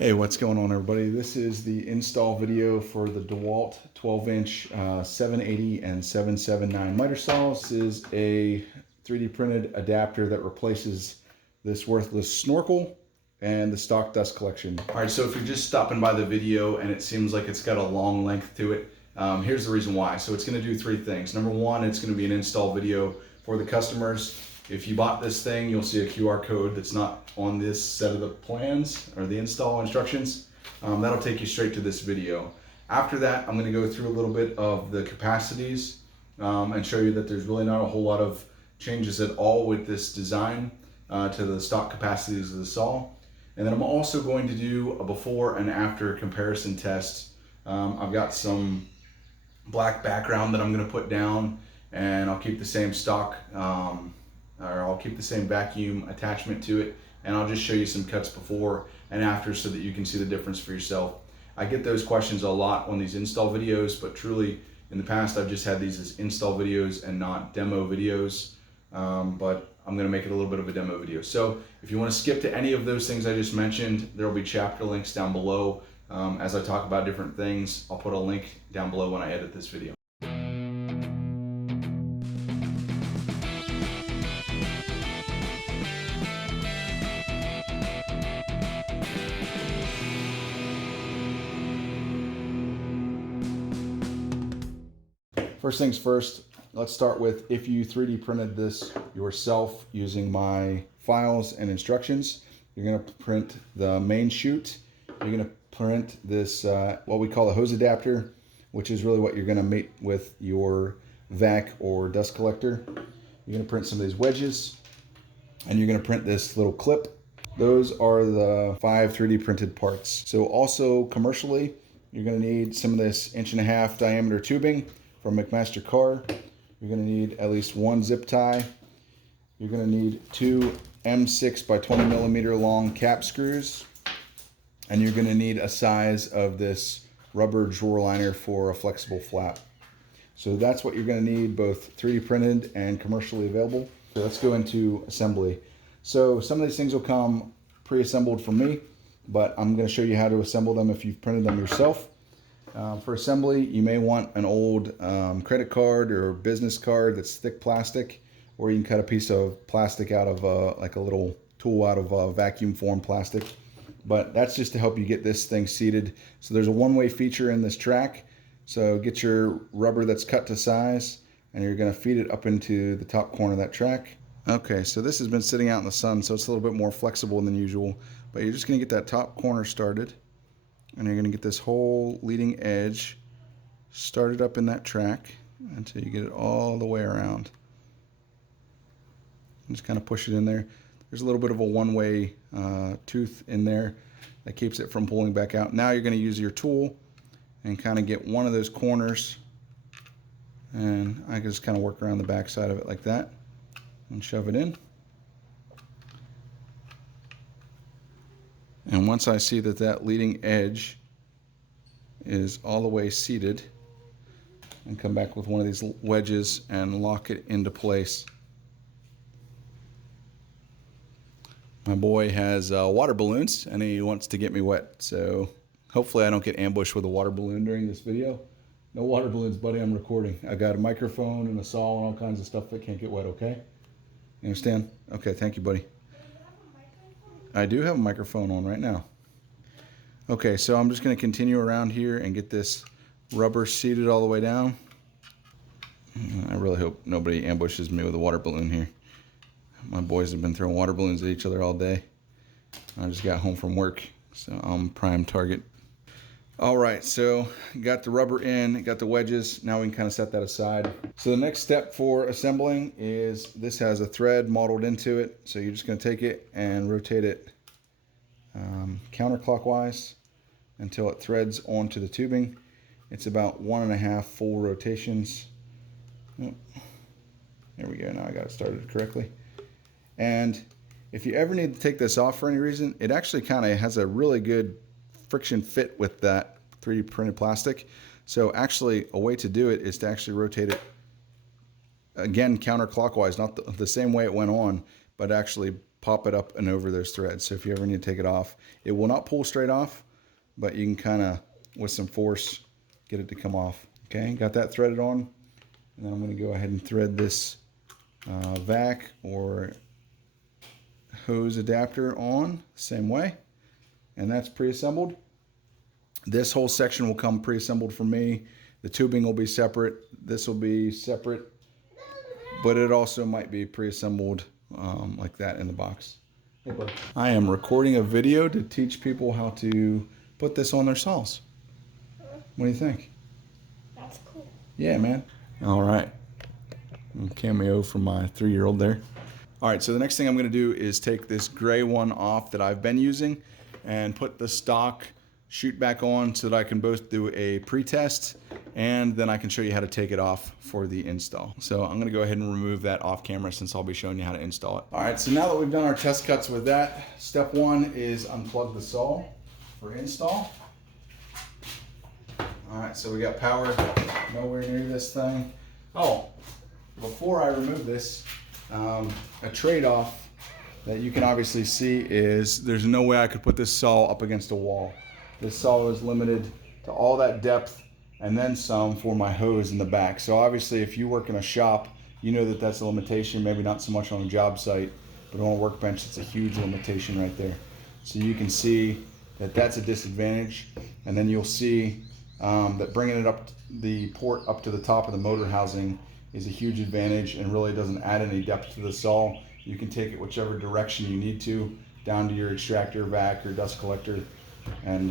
Hey, what's going on, everybody? This is the install video for the DeWalt 12-inch 780 and 779 miter saws. This is a 3D printed adapter that replaces this worthless snorkel and the stock dust collection. All right, so if you're just stopping by the video and it seems like it's got a long length to it, here's the reason why. So it's going to do three things. Number one, it's going to be an install video for the customers. If you bought this thing, you'll see a QR code that's not on this set of the plans or the install instructions. That'll take you straight to this video. After that, I'm going to go through a little bit of the capacities and show you that there's really not a whole lot of changes at all with this design to the stock capacities of the saw. And then I'm also going to do a before and after comparison test. I've got some black background that I'm going to put down, and I'll keep the same stock or I'll keep the same vacuum attachment to it, and I'll just show you some cuts before and after so that you can see the difference for yourself. I get those questions a lot on these install videos, but truly in the past I've just had these as install videos and not demo videos, but I'm going to make it a little bit of a demo video. So if you want to skip to any of those things I just mentioned, there will be chapter links down below. As I talk about different things, I'll put a link down below when I edit this video. First things first, let's start with if you 3D printed this yourself using my files and instructions. You're going to print the main chute. You're going to print this, what we call a hose adapter, which is really what you're going to mate with your vac or dust collector. You're going to print some of these wedges, and you're going to print this little clip. Those are the 5 3D printed parts. So also commercially, you're going to need some of this 1.5-inch diameter tubing from McMaster Car. You're going to need at least 1 zip tie. You're going to need 2 M6 by 20 millimeter long cap screws, and you're going to need a size of this rubber drawer liner for a flexible flap. So that's what you're going to need, both 3D printed and commercially available. So let's go into assembly. So some of these things will come pre-assembled from me, but I'm going to show you how to assemble them if you've printed them yourself. For assembly, you may want an old credit card or business card that's thick plastic, or you can cut a piece of plastic out of like a little tool out of vacuum form plastic. But that's just to help you get this thing seated. So there's a one-way feature in this track. So get your rubber that's cut to size, and you're going to feed it up into the top corner of that track. Okay, so this has been sitting out in the sun, so it's a little bit more flexible than usual. But you're just going to get that top corner started. And you're going to get this whole leading edge started up in that track until you get it all the way around. And just kind of push it in there. There's a little bit of a one-way tooth in there that keeps it from pulling back out. Now you're going to use your tool and kind of get one of those corners, and I can just kind of work around the back side of it like that and shove it in. And once I see that that leading edge is all the way seated, and come back with one of these wedges and lock it into place. My boy has water balloons and he wants to get me wet, so hopefully I don't get ambushed with a water balloon during this video. No water balloons, buddy, I'm recording. I got a microphone and a saw and all kinds of stuff that can't get wet, okay? You understand? Okay, thank you, buddy. I do have a microphone on right now. Okay, so I'm just going to continue around here and get this rubber seated all the way down. I really hope nobody ambushes me with a water balloon here. My boys have been throwing water balloons at each other all day. I just got home from work, so I'm prime target. All right, so got the rubber in, got the wedges. Now we can kind of set that aside. So the next step for assembling is this has a thread modeled into it. So you're just going to take it and rotate it counterclockwise until it threads onto the tubing. It's about 1.5 full rotations. Oh, there we go. Now I got it started correctly. And if you ever need to take this off for any reason, it actually kind of has a really good friction fit with that 3D printed plastic. So actually a way to do it is to actually rotate it again counterclockwise, not the same way it went on, but actually pop it up and over those threads. So if you ever need to take it off, it will not pull straight off, but you can kind of, with some force, get it to come off. Okay, got that threaded on. And then I'm going to go ahead and thread this vac or hose adapter on the same way. And that's pre-assembled. This whole section will come pre-assembled for me. The tubing will be separate. This will be separate, but it also might be pre-assembled like that in the box. Hey, bud. I am recording a video to teach people how to put this on their saws. What do you think? That's cool. Yeah, man. All right. Cameo from my 3-year-old there. All right, so the next thing I'm going to do is take this gray one off that I've been using and put the stock Chute back on so that I can both do a pre-test and then I can show you how to take it off for the install. So I'm going to go ahead and remove that off camera since I'll be showing you how to install it. All right, so now that we've done our test cuts with that, step one is unplug the saw for install. All right, so we got power nowhere near this thing. Oh, before I remove this, a trade-off that you can obviously see is there's no way I could put this saw up against a wall. This saw is limited to all that depth and then some for my hose in the back. So obviously if you work in a shop, you know that that's a limitation, maybe not so much on a job site, but on a workbench, it's a huge limitation right there. So you can see that that's a disadvantage. And then you'll see that bringing it up, the port up to the top of the motor housing is a huge advantage and really doesn't add any depth to the saw. You can take it whichever direction you need to, down to your extractor, vac, or dust collector, and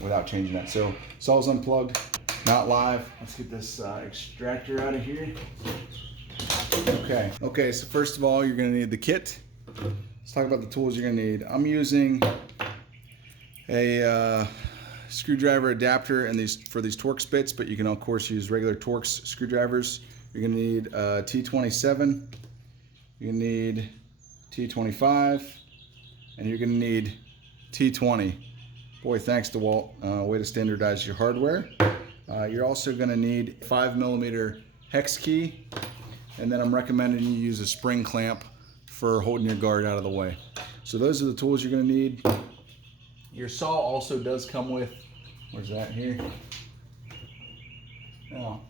without changing that. So saw's unplugged, not live. Let's get this extractor out of here. Okay, so first of all, you're gonna need the kit. Let's talk about the tools you're gonna need. I'm using a screwdriver adapter and these for these Torx bits, but you can of course use regular Torx screwdrivers. You're gonna need a T27, you're gonna need T25, and you're gonna need T20. Boy, thanks DeWalt, way to standardize your hardware. You're also gonna need 5mm hex key, and then I'm recommending you use a spring clamp for holding your guard out of the way. So those are the tools you're gonna need. Your saw also does come with, where's that here? Oh,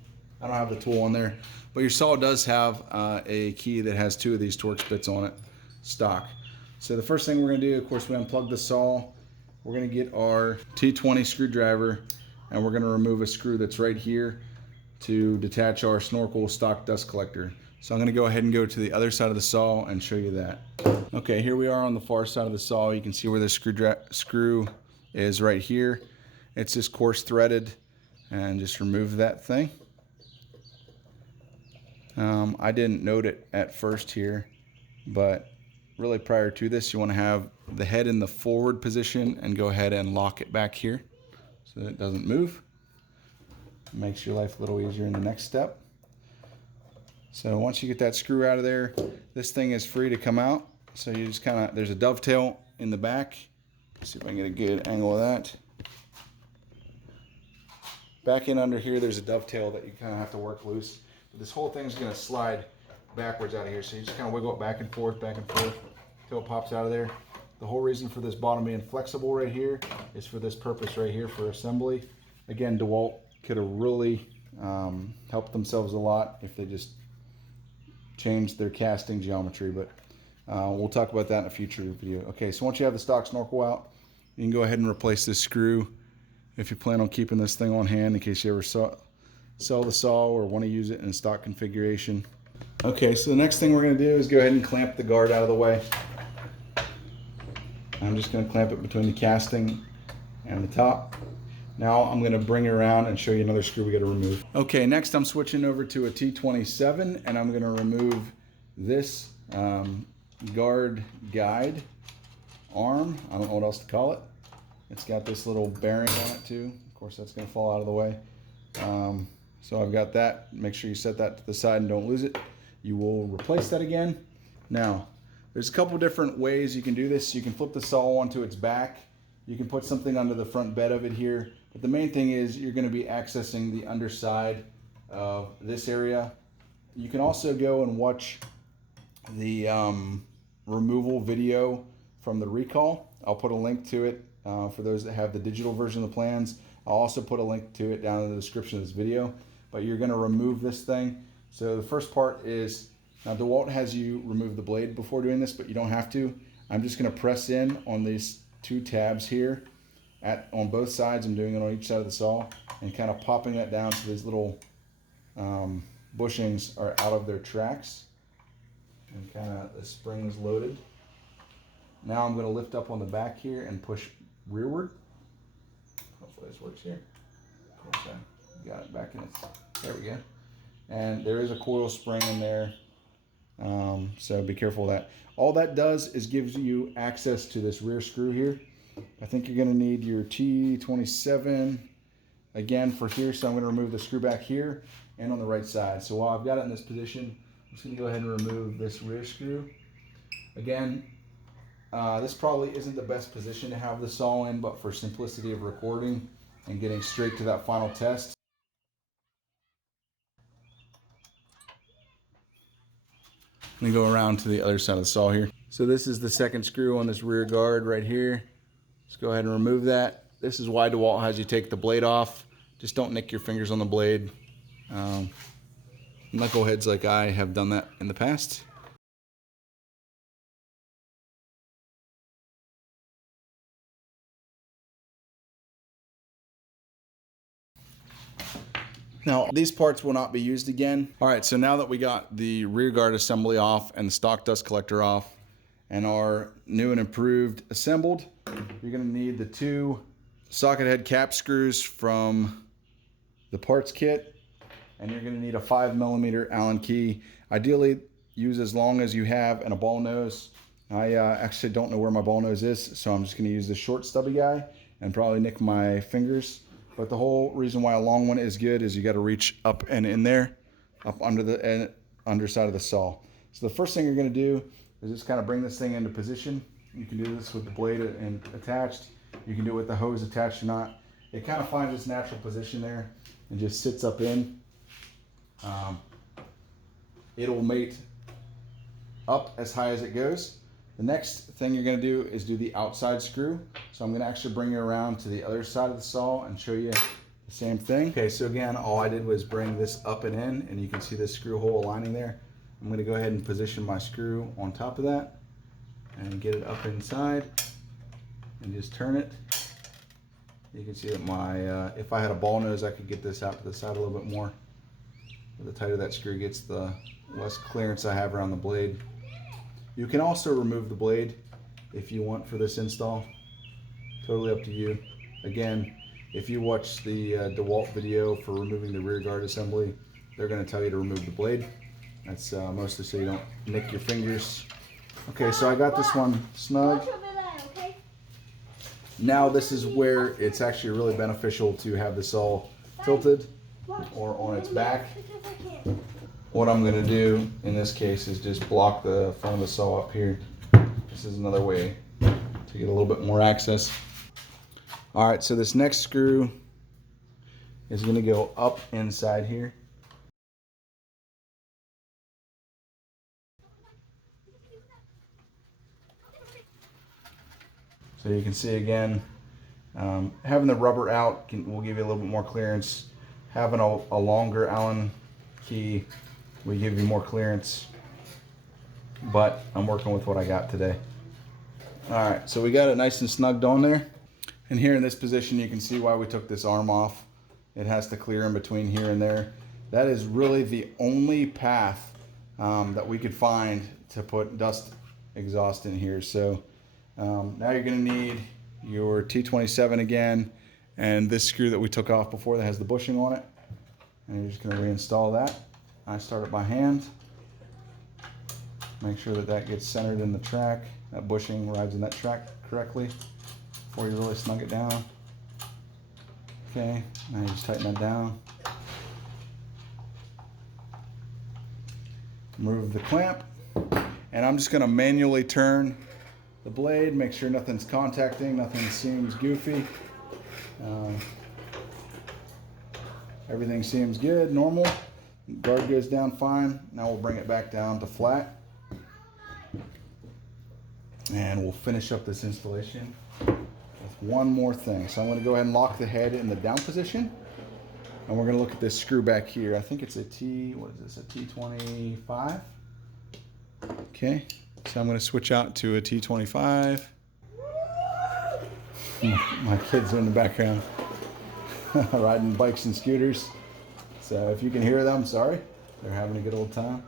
I don't have the tool on there, but your saw does have a key that has 2 of these Torx bits on it, stock. So the first thing we're gonna do, of course, we unplug the saw. We're gonna get our T20 screwdriver and we're gonna remove a screw that's right here to detach our snorkel stock dust collector. So I'm gonna go ahead and go to the other side of the saw and show you that. Okay, here we are on the far side of the saw. You can see where the screw is right here. It's just coarse threaded, and just remove that thing. I didn't note it at first here, but really prior to this, you want to have the head in the forward position and go ahead and lock it back here so that it doesn't move. Makes your life a little easier in the next step. So once you get that screw out of there, this thing is free to come out. So you just kind of, there's a dovetail in the back. Let's see if I can get a good angle of that. Back in under here, there's a dovetail that you kind of have to work loose. But this whole thing is going to slide backwards out of here. So you just kind of wiggle it back and forth until it pops out of there. The whole reason for this bottom being flexible right here is for this purpose right here for assembly. Again, DeWalt could have really helped themselves a lot if they just changed their casting geometry, but we'll talk about that in a future video. Okay, so once you have the stock snorkel out, you can go ahead and replace this screw if you plan on keeping this thing on hand in case you ever sell the saw or want to use it in stock configuration. Okay, so the next thing we're going to do is go ahead and clamp the guard out of the way. I'm just going to clamp it between the casting and the top. Now I'm going to bring it around and show you another screw we got to remove. Okay, next I'm switching over to a T27 and I'm going to remove this guard guide arm. I don't know what else to call it. It's got this little bearing on it too. Of course, that's going to fall out of the way. So I've got that. Make sure you set that to the side and don't lose it. You will replace that again. Now, there's a couple different ways you can do this. You can flip the saw onto its back. You can put something under the front bed of it here. But the main thing is you're going to be accessing the underside of this area. You can also go and watch the removal video from the recall. I'll put a link to it for those that have the digital version of the plans. I'll also put a link to it down in the description of this video. But you're going to remove this thing. So the first part is, now DeWalt has you remove the blade before doing this, but you don't have to. I'm just going to press in on these 2 tabs here on both sides. I'm doing it on each side of the saw and kind of popping that down so these little bushings are out of their tracks, and kind of the spring is loaded. Now I'm going to lift up on the back here and push rearward. Hopefully this works here. Of course, I got it back in its, there we go. And there is a coil spring in there, so be careful of that. All that does is gives you access to this rear screw here. I think you're going to need your T27 again for here, so I'm going to remove the screw back here and on the right side. So while I've got it in this position, I'm just going to go ahead and remove this rear screw. Again, this probably isn't the best position to have the saw in, but for simplicity of recording and getting straight to that final test. Let me go around to the other side of the saw here. So this is the second screw on this rear guard right here. Let's go ahead and remove that. This is why DeWalt has you take the blade off. Just don't nick your fingers on the blade. Knuckleheads like I have done that in the past. Now, these parts will not be used again. All right, so now that we got the rear guard assembly off and the stock dust collector off and our new and improved assembled, you're gonna need the 2 socket head cap screws from the parts kit, and you're gonna need a 5mm Allen key. Ideally, use as long as you have and a ball nose. I actually don't know where my ball nose is, so I'm just gonna use the short stubby guy and probably nick my fingers. But the whole reason why a long one is good is you got to reach up and in there, up under the underside of the saw. So the first thing you're going to do is just kind of bring this thing into position. You can do this with the blade attached. You can do it with the hose attached or not. It kind of finds its natural position there and just sits up in. It'll mate up as high as it goes. The next thing you're going to do is do the outside screw. So I'm going to actually bring you around to the other side of the saw and show you the same thing. Okay, so again, all I did was bring this up and in, and you can see this screw hole aligning there. I'm going to go ahead and position my screw on top of that and get it up inside and just turn it. You can see that my, if I had a ball nose, I could get this out to the side a little bit more. The tighter that screw gets, the less clearance I have around the blade. You can also remove the blade if you want for this install. Totally up to you. Again, if you watch the DeWalt video for removing the rear guard assembly, they're going to tell you to remove the blade. That's mostly so you don't nick your fingers. Okay, so I got this one snug. Now this is where it's actually really beneficial to have the saw tilted or on its back. What I'm going to do in this case is just block the front of the saw up here. This is another way to get a little bit more access. All right, so this next screw is going to go up inside here. So you can see again, having the rubber out will give you a little bit more clearance. Having a longer Allen key will give you more clearance, but I'm working with what I got today. All right, so we got it nice and snugged on there. And here in this position, you can see why we took this arm off. It has to clear in between here and there. That is really the only path that we could find to put dust exhaust in here. So now you're gonna need your T27 again, and this screw that we took off before that has the bushing on it. And you're just gonna reinstall that. I start it by hand. Make sure that that gets centered in the track. That bushing rides in that track correctly before you really snug it down. Okay, now you just tighten that down. Remove the clamp, and I'm just gonna manually turn the blade, make sure nothing's contacting, nothing seems goofy. Everything seems good, normal. Guard goes down fine. Now we'll bring it back down to flat. And we'll finish up this installation with one more thing. So I'm going to go ahead and lock the head in the down position. And we're going to look at this screw back here. I think it's a what is this, a T25? Okay, so I'm going to switch out to a T25. My kids are in the background riding bikes and scooters. So if you can hear them, sorry. They're having a good old time.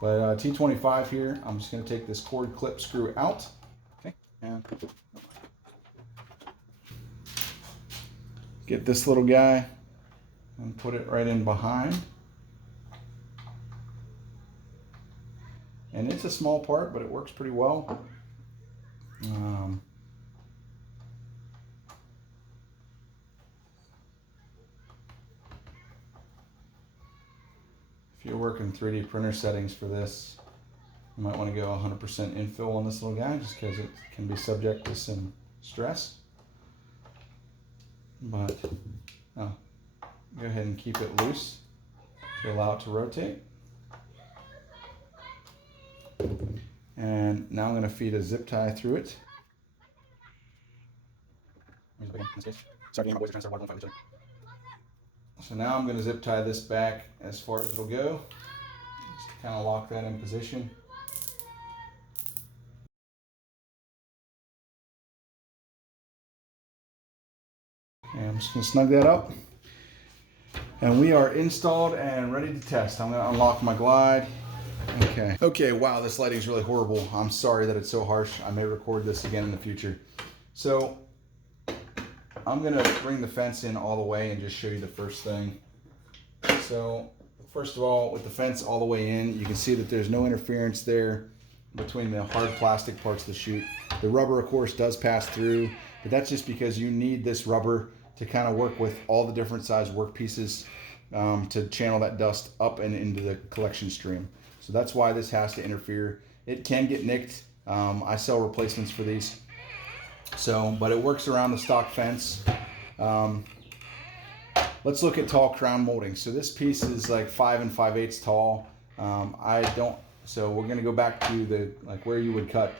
But T25 here, I'm just going to take this cord clip screw out. Okay, and get this little guy and put it right in behind. And it's a small part, but it works pretty well. If you're working 3D printer settings for this, you might want to go 100% infill on this little guy just because it can be subject to some stress. But go ahead and keep it loose to allow it to rotate. And now I'm going to feed a zip tie through it. So now I'm going to zip tie this back as far as it'll go, just to kind of lock that in position. And I'm just going to snug that up. And we are installed and ready to test. I'm going to unlock my glide. Okay, wow, this lighting is really horrible. I'm sorry that it's so harsh. I may record this again in the future. So I'm going to bring the fence in all the way and just show you the first thing. So first of all, with the fence all the way in, you can see that there's no interference there between the hard plastic parts of the chute. The rubber, of course, does pass through, but that's just because you need this rubber to kind of work with all the different size work pieces to channel that dust up and into the collection stream. So that's why this has to interfere. It can get nicked. I sell replacements for these. But it works around the stock fence. Let's look at tall crown molding. So this piece is like 5 5/8 tall. So we're gonna go back to where you would cut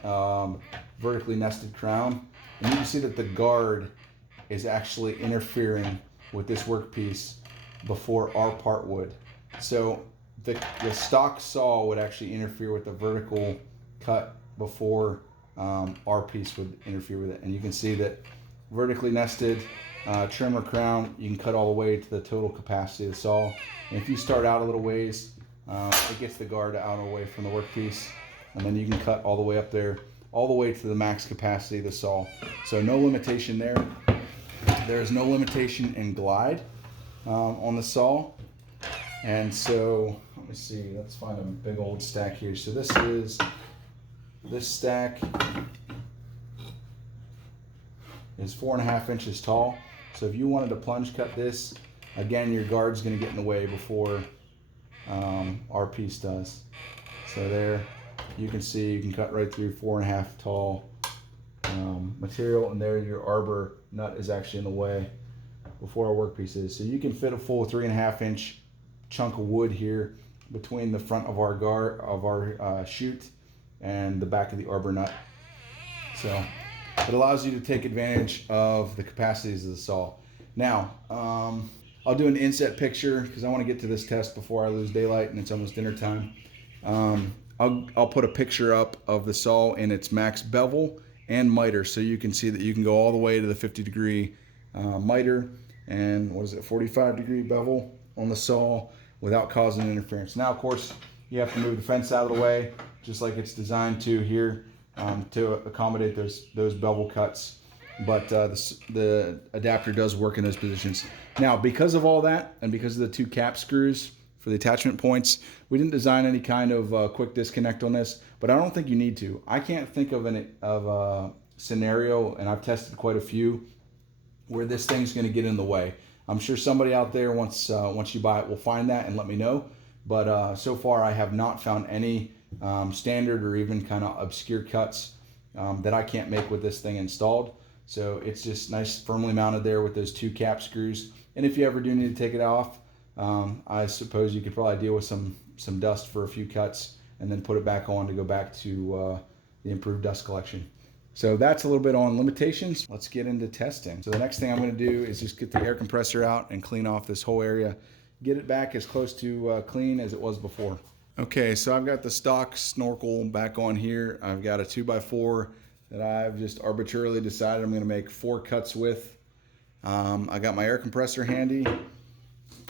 vertically nested crown. And you can see that the guard is actually interfering with this workpiece before our part would. So the stock saw would actually interfere with the vertical cut before our piece would interfere with it. And you can see that vertically nested trim or crown, you can cut all the way to the total capacity of the saw. And if you start out a little ways, it gets the guard out of the way from the workpiece, and then you can cut all the way up there, all the way to the max capacity of the saw. So no limitation there. There's no limitation in glide on the saw. And so let me see, let's find a big old stack here. So this stack is 4.5 inches tall. So if you wanted to plunge cut this, again, your guard's going to get in the way before our piece does. So there, you can see you can cut right through 4.5 tall material, and there your arbor nut is actually in the way before our workpiece is. So you can fit a full 3.5 inch chunk of wood here between the front of our chute and the back of the arbor nut. So it allows you to take advantage of the capacities of the saw. Now, I'll do an inset picture because I want to get to this test before I lose daylight and it's almost dinner time. I'll put a picture up of the saw in its max bevel and miter, so you can see that you can go all the way to the 50-degree miter and 45-degree bevel on the saw without causing interference. Now, of course, you have to move the fence out of the way, just like it's designed to here, to accommodate those bevel cuts. But the adapter does work in those positions. Now, because of all that, and because of the 2 cap screws for the attachment points, we didn't design any kind of quick disconnect on this, but I don't think you need to. I can't think of a scenario, and I've tested quite a few, where this thing's going to get in the way. I'm sure somebody out there, once you buy it, will find that and let me know. But so far, I have not found any standard or even kind of obscure cuts that I can't make with this thing installed. So it's just nice, firmly mounted there with those 2 cap screws. And if you ever do need to take it off, I suppose you could probably deal with some dust for a few cuts and then put it back on to go back to the improved dust collection. So that's a little bit on limitations. Let's get into testing. So the next thing I'm going to do is just get the air compressor out and clean off this whole area. Get it back as close to clean as it was before. Okay, so I've got the stock snorkel back on here. I've got a 2x4 that I've just arbitrarily decided I'm going to make 4 cuts with. I got my air compressor handy.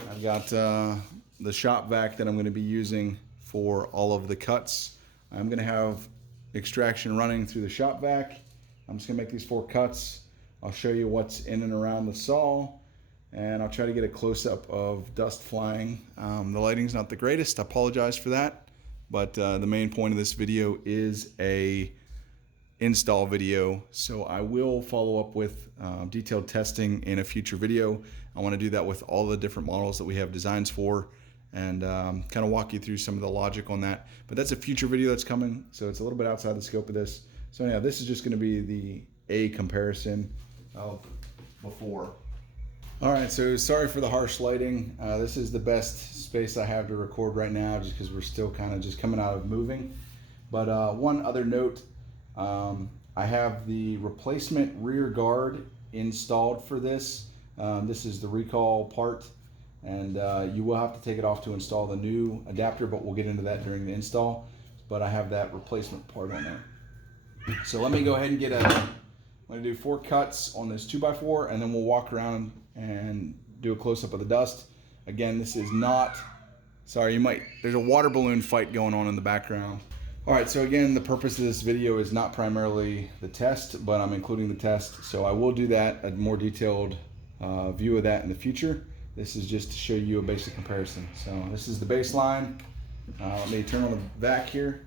I've got the shop vac that I'm going to be using for all of the cuts. I'm going to have extraction running through the shop vac. I'm just going to make these 4 cuts. I'll show you what's in and around the saw, and I'll try to get a close-up of dust flying. The lighting's not the greatest, I apologize for that, but the main point of this video is a install video, so I will follow up with detailed testing in a future video. I want to do that with all the different models that we have designs for, and kind of walk you through some of the logic on that. But that's a future video that's coming, so it's a little bit outside the scope of this. So anyhow, this is just going to be the A comparison of before. All right, so sorry for the harsh lighting. This is the best space I have to record right now, just because we're still kind of just coming out of moving. But one other note, I have the replacement rear guard installed for this. This is the recall part, and you will have to take it off to install the new adapter, but we'll get into that during the install. But I have that replacement part on there. So let me go ahead and I'm going to do 4 cuts on this 2x4, and then we'll walk around and do a close-up of the dust. Again, this is not, sorry, there's a water balloon fight going on in the background. All right, so again, the purpose of this video is not primarily the test, but I'm including the test. So I will do that, a more detailed view of that in the future. This is just to show you a basic comparison. So this is the baseline. Let me turn on the vac here.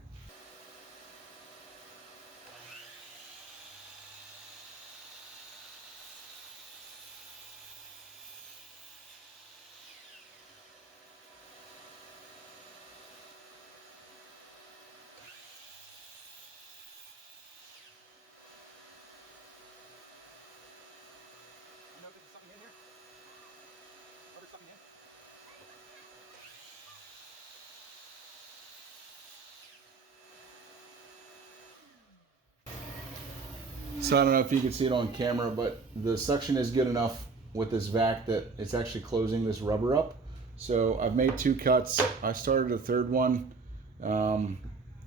So I don't know if you can see it on camera, but the suction is good enough with this vac that it's actually closing this rubber up. So I've made 2 cuts. I started a 3rd one.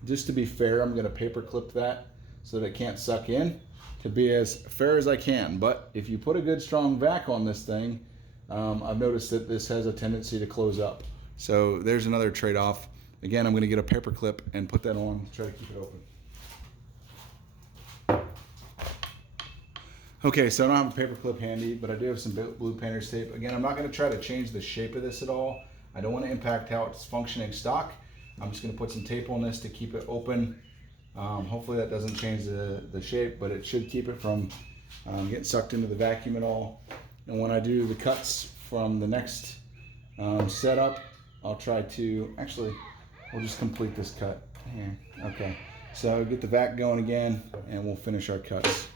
Just to be fair, I'm going to paper clip that so that it can't suck in, to be as fair as I can. But if you put a good strong vac on this thing, I've noticed that this has a tendency to close up. So there's another trade-off. Again, I'm going to get a paper clip and put that on, try to keep it open. Okay, so I don't have a paper clip handy, but I do have some blue painter's tape. Again, I'm not going to try to change the shape of this at all. I don't want to impact how it's functioning stock. I'm just going to put some tape on this to keep it open. Hopefully that doesn't change the shape, but it should keep it from getting sucked into the vacuum at all. And when I do the cuts from the next setup, I'll try to, actually, we'll just complete this cut here. Okay, so get the vac going again, and we'll finish our cuts.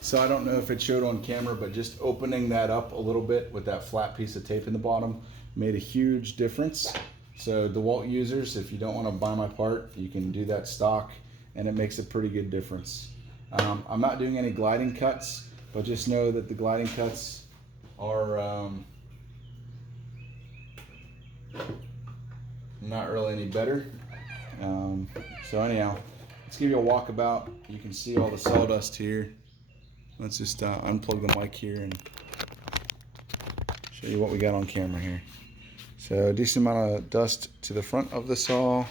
So I don't know if it showed on camera, but just opening that up a little bit with that flat piece of tape in the bottom made a huge difference. So DeWalt users, if you don't want to buy my part, you can do that stock, and it makes a pretty good difference. I'm not doing any gliding cuts, but just know that the gliding cuts are not really any better. So anyhow, let's give you a walkabout. You can see all the sawdust here. Let's just unplug the mic here and show you what we got on camera here. So a decent amount of dust to the front of the saw.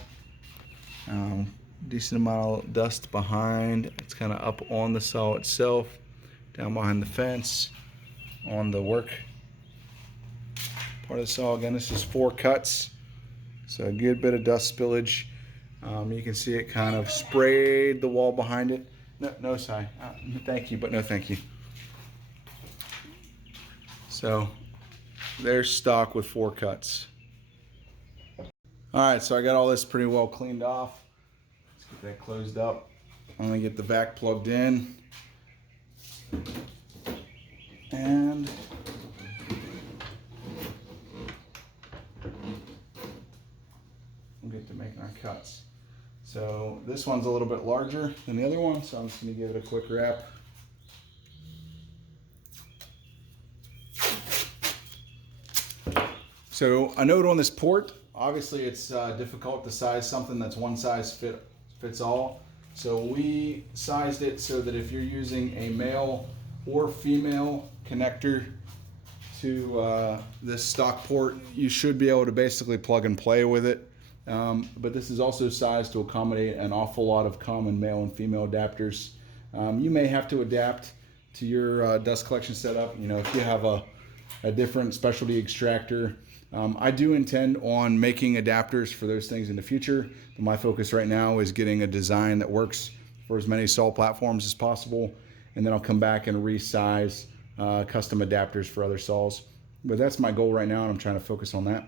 Decent amount of dust behind. It's kind of up on the saw itself, down behind the fence, on the work part of the saw. Again, this is 4 cuts, so a good bit of dust spillage. You can see it kind of sprayed the wall behind it. No, thank you, but no thank you. So They're stock with 4 cuts. All right, so I got all this pretty well cleaned off. Let's get that closed up. I'm gonna get the vac plugged in. And we'll get to making our cuts. So this one's a little bit larger than the other one, so I'm just gonna give it a quick wrap. So a note on this port, obviously it's difficult to size something that's one size fits all. So we sized it so that if you're using a male or female connector to this stock port, you should be able to basically plug and play with it. But this is also sized to accommodate an awful lot of common male and female adapters. You may have to adapt to your dust collection setup. You know, if you have a different specialty extractor. I do intend on making adapters for those things in the future, but my focus right now is getting a design that works for as many saw platforms as possible, and then I'll come back and resize custom adapters for other saws. But that's my goal right now, and I'm trying to focus on that.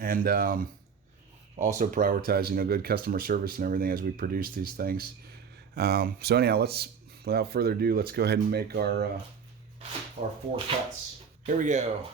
And also prioritize, you know, good customer service and everything as we produce these things. So anyhow, without further ado, let's go ahead and make our 4 cuts. Here we go.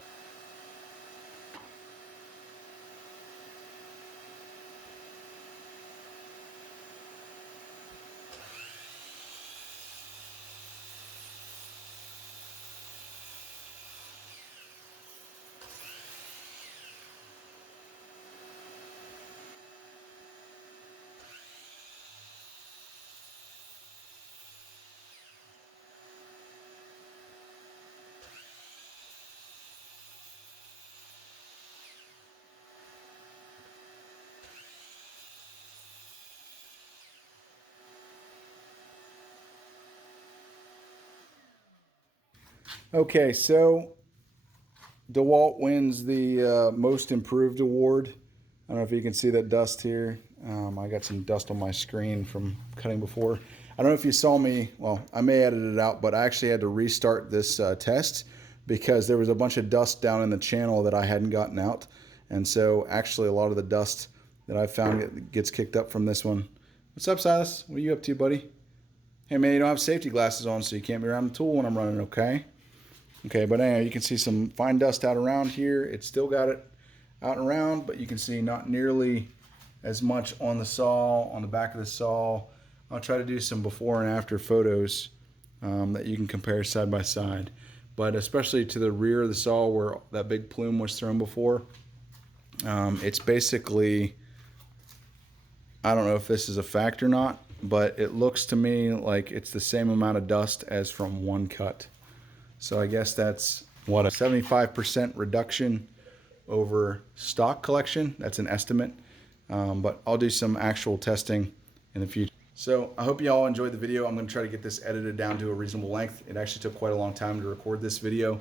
Okay, so DeWalt wins the Most Improved Award. I don't know if you can see that dust here. I got some dust on my screen from cutting before. I don't know if you saw me, well, I may edit it out, but I actually had to restart this test because there was a bunch of dust down in the channel that I hadn't gotten out. And so actually a lot of the dust that I found gets kicked up from this one. What's up, Silas? What are you up to, buddy? Hey, man, you don't have safety glasses on, so you can't be around the tool when I'm running, okay? Okay, but anyway, you can see some fine dust out around here. It's still got it out and around, but you can see not nearly as much on the saw, on the back of the saw. I'll try to do some before and after photos that you can compare side by side. But especially to the rear of the saw where that big plume was thrown before, it's basically, I don't know if this is a fact or not, but it looks to me like it's the same amount of dust as from one cut. So I guess that's, what, a 75% reduction over stock collection. That's an estimate, but I'll do some actual testing in the future. So I hope you all enjoyed the video. I'm going to try to get this edited down to a reasonable length. It actually took quite a long time to record this video.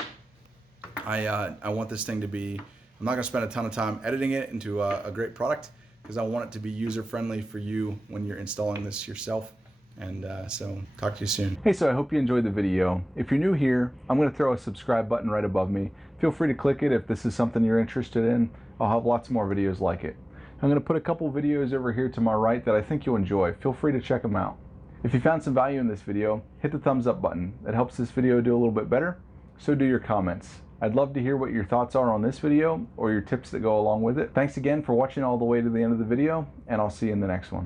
I want this thing to be, I'm not going to spend a ton of time editing it into a great product because I want it to be user-friendly for you when you're installing this yourself. And so talk to you soon. Hey, so I hope you enjoyed the video. If you're new here, I'm going to throw a subscribe button right above me. Feel free to click it if this is something you're interested in. I'll have lots more videos like it. I'm going to put a couple videos over here to my right that I think you'll enjoy. Feel free to check them out. If you found some value in this video, hit the thumbs up button. That helps this video do a little bit better. So do your comments. I'd love to hear what your thoughts are on this video or your tips that go along with it. Thanks again for watching all the way to the end of the video, and I'll see you in the next one.